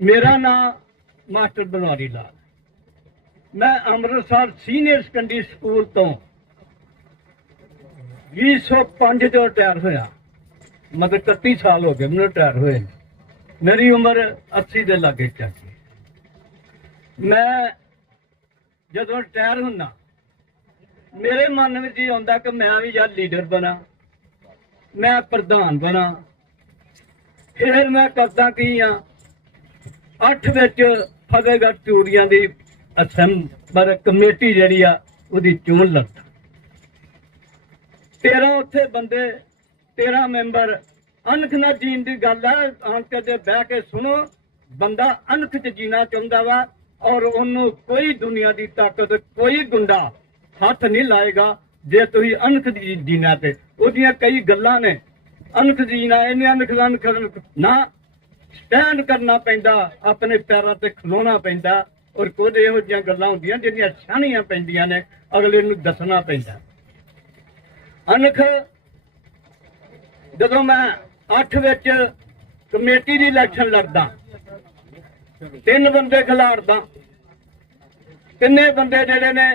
ਮੇਰਾ ਨਾਮ ਮਾਸਟਰ ਬਨਵਾਰੀ ਲਾਲ ਮੈਂ ਅੰਮ੍ਰਿਤਸਰ ਸੀਨੀਅਰ ਸੈਕੰਡਰੀ ਸਕੂਲ ਤੋਂ 2005 ਤੋਂ ਰਿਟਾਇਰ ਹੋਇਆ। ਮਤਲਬ 31 ਸਾਲ ਹੋ ਗਏ ਮੈਨੂੰ ਰਿਟਾਇਰ ਹੋਏ ਨੂੰ। ਮੇਰੀ ਉਮਰ 80 ਦੇ ਲਾਗੇ ਚੱਲੀ ਮੈਂ ਜਦੋਂ ਰਿਟਾਇਰ ਹੁੰਨਾ ਮੇਰੇ ਮਨ ਵਿੱਚ ਇਹ ਆਉਂਦਾ ਕਿ ਮੈਂ ਵੀ ਯਾਰ ਲੀਡਰ ਬਣਾ, ਮੈਂ ਪ੍ਰਧਾਨ ਬਣਾ। ਫਿਰ ਮੈਂ ਕਰਦਾ ਕੀ ਆ? ਅੱਠ ਵਿੱਚ ਫਤਿਹਗੜ੍ਹ ਚੂੜੀਆਂ ਦੀ ਅਸੈਂਬਰ ਕਮੇਟੀ ਜਿਹੜੀ ਆ, ਉਹਦੀ ਚੋਣ ਲੜਦਾ ਤੇਰਾ ਉੱਥੇ ਬੰਦੇ 13 ਮੈਂਬਰ। ਅਨਖ ਜੀਣ ਦੀ ਗੱਲ ਆ ਆਣ ਕੇ ਬਹਿ ਕੇ ਸੁਣੋ, ਬੰਦਾ ਅਨਖ ਚ ਜੀਣਾ ਚਾਹੁੰਦਾ ਵਾ ਔਰ ਉਹਨੂੰ ਕੋਈ ਦੁਨੀਆ ਦੀ ਤਾਕਤ, ਕੋਈ ਗੁੰਡਾ ਹੱਥ ਨਹੀਂ ਲਾਏਗਾ ਜੇ ਤੁਸੀਂ ਅਨਖ ਦੀ ਜੀਣਾ ਤੇ। ਉਹਦੀਆਂ ਕਈ ਗੱਲਾਂ ਨੇ। ਅਨਖ ਜੀਣਾ, ਇਹਨੇ ਅਨਖ ਦਾ ਨਾ ਸਟੈਂਡ ਕਰਨਾ ਪੈਂਦਾ, ਆਪਣੇ ਪੈਰਾਂ ਤੇ ਖਲੋਣਾ ਪੈਂਦਾ ਔਰ ਕੁਝ ਇਹੋ ਜਿਹੀਆਂ ਗੱਲਾਂ ਹੁੰਦੀਆਂ ਜਿਹੜੀਆਂ ਛਾਣੀਆਂ ਪੈਂਦੀਆਂ ਨੇ, ਅਗਲੇ ਨੂੰ ਦੱਸਣਾ ਪੈਂਦਾ। ਅਨਖ ਜਦੋਂ ਮੈਂ 8 ਵਿੱਚ ਕਮੇਟੀ ਦੀ ਇਲੈਕਸ਼ਨ ਲੜਦਾ, ਤਿੰਨ ਬੰਦੇ ਖਿਲਾੜਦਾ, ਤਿੰਨੇ ਬੰਦੇ ਜਿਹੜੇ ਨੇ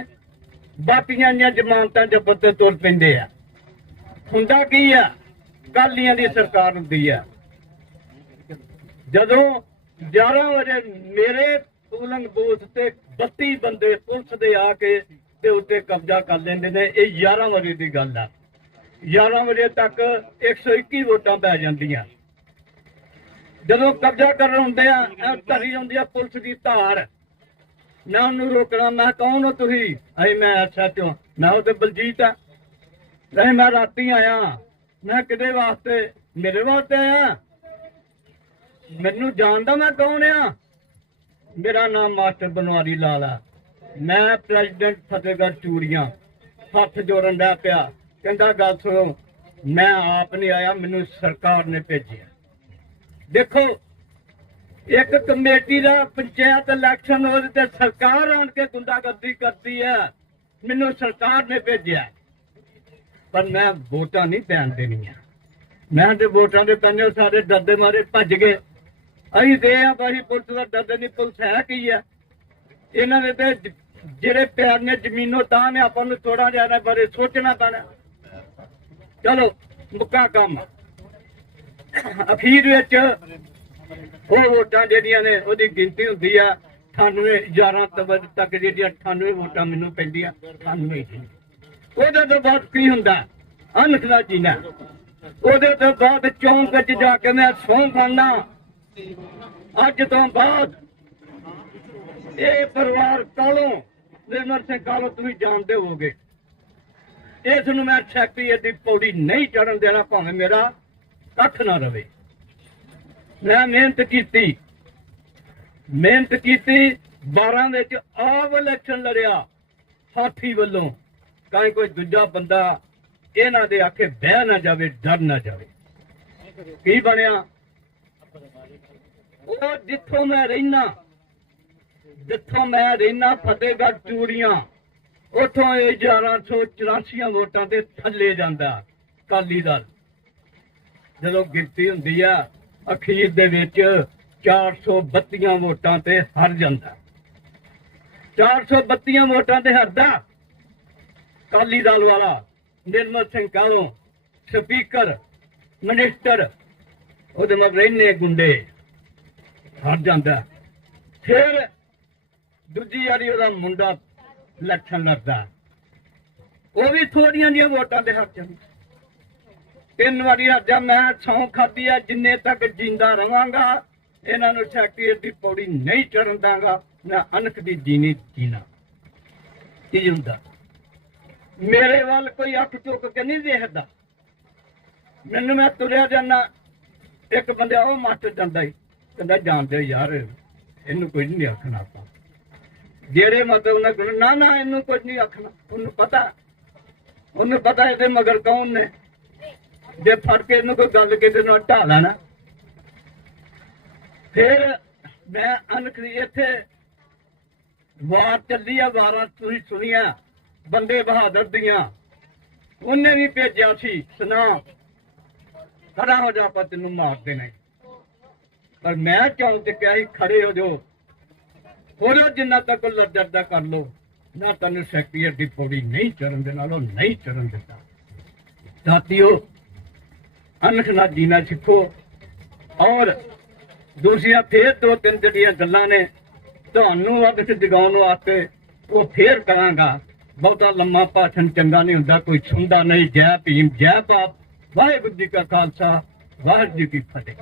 ਬਾਕੀਆਂ ਦੀਆਂ ਜ਼ਮਾਨਤਾਂ ਜ਼ਬਤ ਤੇ ਤੁਰ ਪੈਂਦੇ ਆ। ਹੁੰਦਾ ਕੀ ਆ? ਕਾਲੀਆਂ ਦੀ ਸਰਕਾਰ ਹੁੰਦੀ ਆ। ਜਦੋਂ 11 ਵਜੇ ਮੇਰੇ ਪੂਲੰਗ ਬੂਥ ਤੇ 32 ਬੰਦੇ ਪੁਲਿਸ ਦੇ ਆ ਕੇ ਤੇ ਉੱਤੇ ਕਬਜ਼ਾ ਕਰ ਲੈਂਦੇ ਨੇ, ਇਹ 11 ਵਜੇ ਦੀ ਗੱਲ ਆ। 11 ਵਜੇ ਤੱਕ 121 ਵੋਟਾਂ ਪੈ ਜਾਂਦੀਆਂ। ਜਦੋਂ ਕਬਜ਼ਾ ਕਰਨ ਹੁੰਦੇ ਆ ਇਹ ਧਰੀ ਹੁੰਦੀ ਆ ਪੁਲਿਸ ਦੀ ਧਾਰ। ਮੈਂ ਉਹਨੂੰ ਰੋਕਣਾ, ਮੈਂ ਕੌਣ ਹੋ ਤੁਸੀਂ? ਅਈ ਮੈਂ ਅੱਛਾ ਚੋ ਮੈਂ ਉਹ ਤੇ ਬਲਜੀਤ ਆ। ਨਹੀਂ ਮੈਂ ਰਾਤੀ ਆਇਆ। ਮੈਂ ਕਿਹਦੇ ਵਾਸਤੇ? ਮੇਰੇ ਵਾਸਤੇ ਆਇਆ। ਮੈਨੂੰ ਜਾਣਦਾ ਮੈਂ ਕੌਣ ਆ? ਮੇਰਾ ਨਾਮ ਮਾਸਟਰ ਬਨਵਾਰੀ ਲਾਲ ਆ। ਮੈਂ ਪ੍ਰੈਜ਼ੀਡੈਂਟ ਫਤਿਹਗੜ੍ਹ ਚੂੜੀਆਂ। ਹੱਥ ਜੋੜਨ ਦਾ ਪਿਆ। ਕਹਿੰਦਾ, ਗੱਲ ਸੁਣੋ, ਮੈਂ ਆਪ ਨਹੀਂ ਆਇਆ, ਮੈਨੂੰ ਸਰਕਾਰ ਨੇ ਭੇਜਿਆ। ਦੇਖੋ, ਇੱਕ ਕਮੇਟੀ ਦਾ ਪੰਚਾਇਤ ਇਲੈਕਸ਼ਨ ਉਹਦੇ ਤੇ ਸਰਕਾਰ ਆਣ ਕੇ ਗੁੰਡਾਗਰਦੀ ਕਰਦੀ ਹੈ ਮੈਨੂੰ ਸਰਕਾਰ ਨੇ ਭੇਜਿਆ। ਪਰ ਮੈਂ ਵੋਟਾਂ ਨਹੀਂ ਪੈਣ ਦੇਣੀਆਂ। ਮੈਂ ਤੇ ਵੋਟਾਂ ਦੇ ਪੈਣੇ ਸਾਰੇ ਡਰਦੇ ਮਾਰੇ ਭੱਜ ਗਏ। ਅਸੀਂ ਦੇ ਆ ਭਾਈ ਪੁਲਿਸ ਦਾ ਡਰਦੇ ਨਹੀਂ ਪੁਲਿਸ ਹੈ ਕੀ ਆ? ਇਹਨਾਂ ਦੇ ਤੇ ਜਿਹੜੇ ਪਿਆਰ ਨੇ ਜ਼ਮੀਨੋਂ ਤਾਂ ਨੇ, ਆਪਾਂ ਨੂੰ ਥੋੜਾ ਜਿਹਾ ਇਹਨਾਂ ਬਾਰੇ ਸੋਚਣਾ ਪੈਣਾ। ਚਲੋ, ਮੁੱਕਾ ਕੰਮ। ਅਖੀਰ ਵਿੱਚ ਉਹ ਵੋਟਾਂ ਜਿਹੜੀਆਂ ਨੇ, ਉਹਦੀ ਗਿਣਤੀ ਹੁੰਦੀ ਆ 98 11 ਤੱਕ ਜਿਹੜੀਆਂ 98 ਵੋਟਾਂ ਮੈਨੂੰ ਪੈਂਦੀਆਂ 98 ਉਹਦੇ ਤੋਂ ਬਾਅਦ ਕੀ ਹੁੰਦਾ? ਅਨਖਲਾ ਜੀਨਾ ਉਹਦੇ ਤੋਂ ਬਾਅਦ ਚੌਂਕ ਵਿੱਚ ਜਾ ਕੇ ਮੈਂ ਸੌਂ ਖਾਣਾ ਅੱਜ ਤੋਂ ਬਾਅਦ ਇਹ ਪਰਿਵਾਰ ਕਾਲੋਂ ਨਿਰਮਲ ਸਿੰਘ ਕਾਲੋਂ ਤੁਸੀਂ ਜਾਣਦੇ ਹੋਗੇ ਇਸ ਨੂੰ ਮੈਂ ਸ਼ਕਤੀ ਦੀ ਪੌੜੀ ਨਹੀਂ ਚੜਨ ਦੇਣਾ, ਭਾਵੇਂ ਮੇਰਾ ਕੱਖ ਨਾ ਰਵੇ। ਮੈਂ ਮਿਹਨਤ ਕੀਤੀ। ਮਿਹਨਤ ਕੀਤੀ 12 ਵਿੱਚ ਆਪ ਇਲੈਕਸ਼ਨ ਲੜਿਆ ਸਾਥੀ ਵੱਲੋਂ। ਕਾਹੇ ਕੋਈ ਦੂਜਾ ਬੰਦਾ ਇਹਨਾਂ ਦੇ ਆਖੇ ਬਹਿ ਨਾ ਜਾਵੇ, ਡਰ ਨਾ ਜਾਵੇ। ਕੀ ਬਣਿਆ? ਉਹ ਜਿੱਥੋਂ ਮੈਂ ਰਹਿਣਾ ਜਿੱਥੋਂ ਮੈਂ ਰਹਿਣਾ ਫਤਿਹਗੜ੍ਹ ਚੂੜੀਆਂ, ਉਥੋਂ ਇਹ 1184 ਵੋਟਾਂ ਤੇ ਥੱਲੇ ਜਾਂਦਾ ਕਾਲੀ ਦਲ। ਜਦੋਂ ਗਿਣਤੀ ਹੁੰਦੀ ਆ, ਅਖੀਰ ਦੇ ਵਿੱਚ 432 ਵੋਟਾਂ ਤੇ ਹਾਰ ਜਾਂਦਾ। 432 ਵੋਟਾਂ ਤੇ ਹਾਰਦਾ ਕਾਲੀ ਦਲ ਵਾਲਾ, ਨਿਰਮਲ ਸਿੰਘ ਕਾਲੋਂ ਸਪੀਕਰ, ਮਿਨਿਸਟਰ, ਉਹਦੇ ਮਗਰ ਰਹਿੰਦੇ ਗੁੰਡੇ। ਹਾਰ ਜਾਂਦਾ ਫਿਰ ਦੂਜੀ ਵਾਰੀ ਉਹਦਾ ਮੁੰਡਾ ਇਲੈਕਸ਼ਨ ਲੜਦਾ ਉਹ ਵੀ ਥੋੜੀਆਂ ਜੀਆਂ ਵੋਟਾਂ ਤੇ ਹੱਥ ਜਾਂਦਾ ਤਿੰਨ ਵਾਰੀ ਅੱਜ ਮੈਂ ਸੌਂ ਖਾਦੀ ਆ, ਜਿੰਨੇ ਤੱਕ ਜਿੰਦਾ ਰਵਾਂਗਾ, ਇਹਨਾਂ ਨੂੰ ਸ਼ਕਤੀ ਦੀ ਪੌੜੀ ਨਹੀਂ ਚੜਨ ਦਾਂਗਾ ਮੈਂ ਅਨਕ ਦੀ ਜੀਣੀ ਜੀਣਾ। ਕੀ ਹੁੰਦਾ? ਮੇਰੇ ਵੱਲ ਕੋਈ ਅੱਖ ਚੁੱਕ ਕੇ ਨਹੀਂ ਦੇਖਦਾ ਮੈਨੂੰ ਮੈਂ ਤੁਰਿਆ ਜਾਂਦਾ, ਇੱਕ ਬੰਦਾ ਉਹ ਮੱਟ ਜਾਂਦਾ ਹੀ ਕਹਿੰਦਾ ਜਾਣਦੇ ਯਾਰ, ਇਹਨੂੰ ਕੁਝ ਨਹੀਂ ਆਖਣਾ ਆਪਾਂ। ਜਿਹੜੇ ਮਤਲਬ ਨਾ ਗੁਣ ਨਾ ਨਾ, ਇਹਨੂੰ ਕੁਝ ਨਹੀਂ ਆਖਣਾ। ਉਹਨੂੰ ਪਤਾ। ਉਹਨੂੰ ਪਤਾ ਇਹਦੇ ਮਗਰ ਕੌਣ ਨੇ। ਜੇ ਫੜ ਕੇ ਇਹਨੂੰ ਕੋਈ ਗੱਲ ਕਿਤੇ ਨਾਲ ਢਾ ਲੈਣਾ। ਫਿਰ ਮੈਂ ਅਨਖਰੀ ਇੱਥੇ ਵਾਰ ਚੱਲੀ ਆ, ਵਾਰਾਂ ਤੁਸੀਂ ਸੁਣੀਆਂ, ਬੰਦੇ ਬਹਾਦਰ ਦੀਆਂ। ਉਹਨੇ ਵੀ ਭੇਜਿਆ ਸੀ, ਸੁਣਾ। ਖੜਾ ਹੋ ਜਾ ਆਪਾਂ ਤੈਨੂੰ ਮਾਰ ਦੇਣਾ ਪਰ ਮੈਂ ਚੌਂਕ ਤੇ ਕਿਹਾ ਸੀ? ਖੜੇ ਹੋ ਜਾਓ। ਉਹਦਾ ਜਿੰਨਾ ਤੱਕ ਲੱਦਰਦਾ ਕਰ ਲੋ ਨਾ ਤੈਨੂੰ ਸੈਕਟਰੀਏਟ ਦੀ ਪੌੜੀ ਨਹੀਂ ਚਰਨ ਦੇ ਨਾਲ ਉਹ ਨਹੀਂ ਚਰਨ ਦਿੱਤਾ। ਸਾਥੀਓ ਅਨਖ ਨਾਲ ਜੀਣਾ ਸਿੱਖੋ। ਔਰ ਦੂਸਰੀਆਂ ਫੇਰ ਦੋ ਤਿੰਨ ਜਿਹੜੀਆਂ ਗੱਲਾਂ ਨੇ, ਤੁਹਾਨੂੰ ਅੱਧ ਚ ਜਗਾਉਣ ਵਾਸਤੇ ਉਹ ਫੇਰ ਕਰਾਂਗਾ। ਬਹੁਤਾ ਲੰਮਾ ਭਾਸ਼ਣ ਚੰਗਾ ਨਹੀਂ ਹੁੰਦਾ, ਕੋਈ ਸੁਣਦਾ ਨਹੀਂ। ਜੈ ਭੀਮ, ਜੈ ਬਾਪ ਵਾਹਿਗੁਰੂ ਜੀ ਕਾ ਖਾਲਸਾ, ਵਾਹਿਗੁਰੂ ਜੀ ਕੀ ਫਤਿਹ।